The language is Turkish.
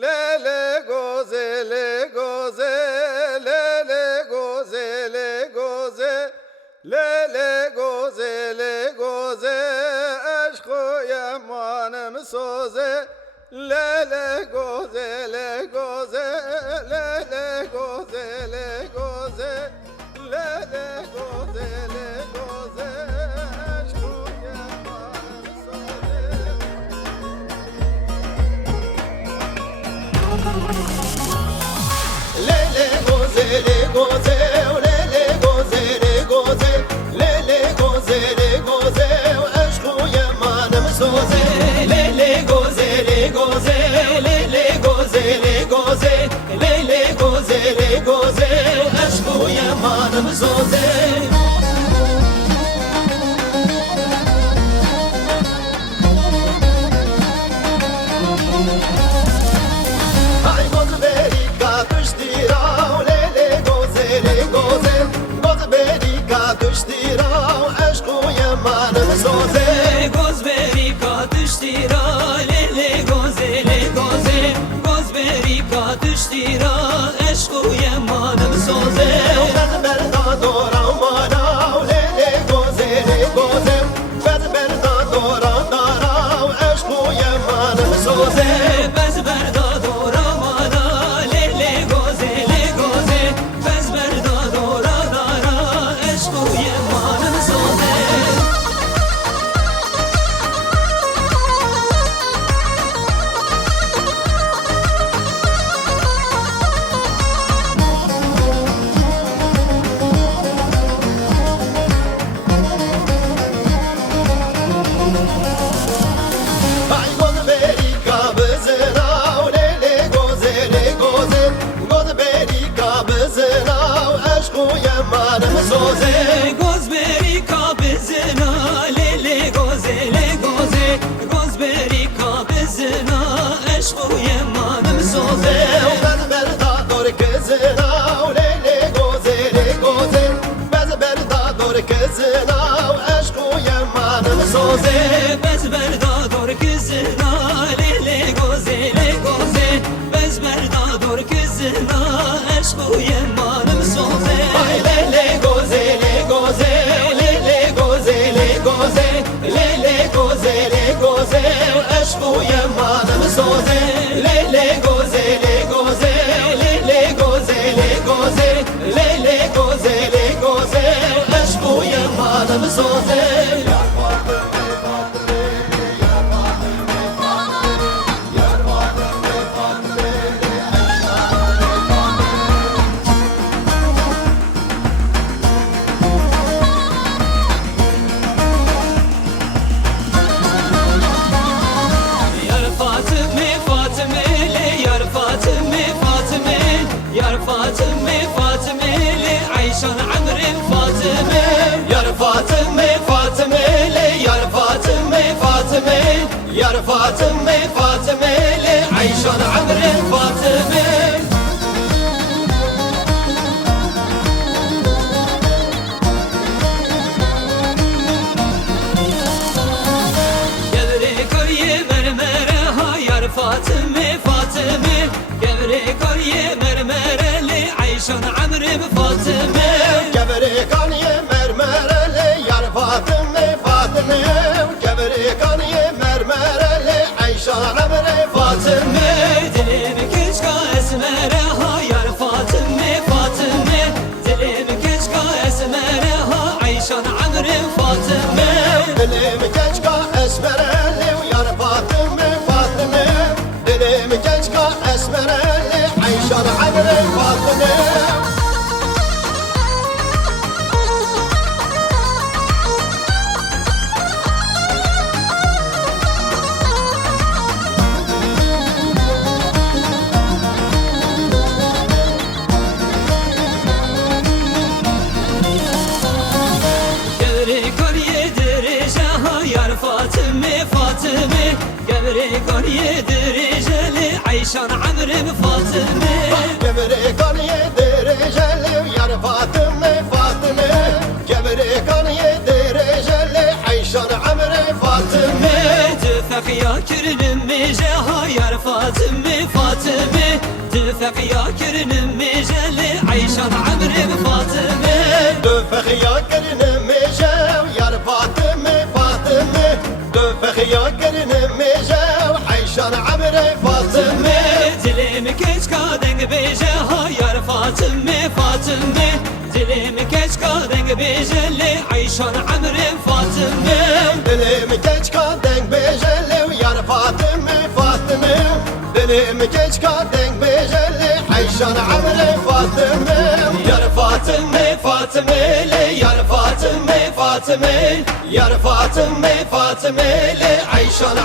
Le le goze le goze le le goze le goze le le goze le goze aşkı yamanım soze le le goze le goze le le goze le goze le le goze le goze aşkı yamanım soze. Lele goze le goze, lele goze le goze, lele goze le goze, aşkı yamanım soze. Lele goze le goze, lele goze le goze, lele goze le goze, aşkı yamanım soze. Ay goz beri katıştira, lele goze le goze, goz beri katıştira, aşkı yamanım soze. Gozberi katıştira, lele gozele goze. Gozberi katıştira, eşku yemanım soze. Ben berda doramana, lele goze le goze, ben berda doramana, aşkı yamanım soze. Bezberda doramada, lele gozele goze. Bezberda doradara, eşku yemanım soze. Ay goz beri kabızına, lele goze le goze, goz beri kabızına, aşkı yamanım soze. Gozberi kabızına, lele gozele goze. Gozberi kabızına, eşku yemanım soze. Ben berda dor kızına, lele goze le goze, ben berda dor kızına, aşkı yamanım soze. Bezberda dor kızına, lele gozele goze. Bezberda dor kızına, eşku yemanım soze. Ay lele goze le goze, lele goze le goze, lele goze le goze, aşkı yamanım soze. Lele goze le goze, lele goze le goze, lele goze le goze, aşkı yamanım soze. Yar Fatıme Fatıme le, yar Fatıme Fatıme, yar Fatıme Fatıme le, Ayşan Amr'in Fatıme. Yar Fatıme Fatıme le, yar Fatıme Fatıme, yar Fatıme Fatıme le, Ayşan Amr'in Fatıme. Gevre karye mermere ha, yar Fatıme Fatıme. Gevre karye mermere le, Ayşan Amr'in Fatıme. Kebri kaniye mermereli, yar Fatıme Fatıme, kebri kaniye mermereli, Ayşan Amr'in Fatıme. Dilim küçka esmere ha, yar Fatıme Fatıme. Dilim küçka esmere ha, Ayşan Amr'in Fatıme. Dilim keçka esmereli, yar Fatıme Fatıme, dilim keçka esmereli, Ayşan Amr'in Fatıme. Gevre karye derece ha, yar Fatıme Fatıme. Gevre karye dereceli, Ayşan Amr'in Fatıme. Kebri kaniye dereceli, yar Fatıme Fatıme, kebri kaniye dereceli, Ayşan Amr'in Fatıme. Tüfek ya kirlim mi ميجا هاير فاطمة فاطمة تفق يا كرن ميجا لعيشان عمر بفاطمة دفخ يا كرن ميجا ويا فاطمة فاطمة دفخ يا كرن ميجا وعيشان عمر فاطمة دلم كشكا دنگ بيجا هاير فاطمة فاطمة دلم كشكا دنگ بيجا لعيشان عمر فاطمة دلم كشكا دنگ بيجا ويا فاطمة فاطمة دلم كشكا دنگ بيجا لعيشان عمر فاطمة يا فاطمة فاطمة يا فاطمة فاطمة يا فاطمة فاطمة لعيشان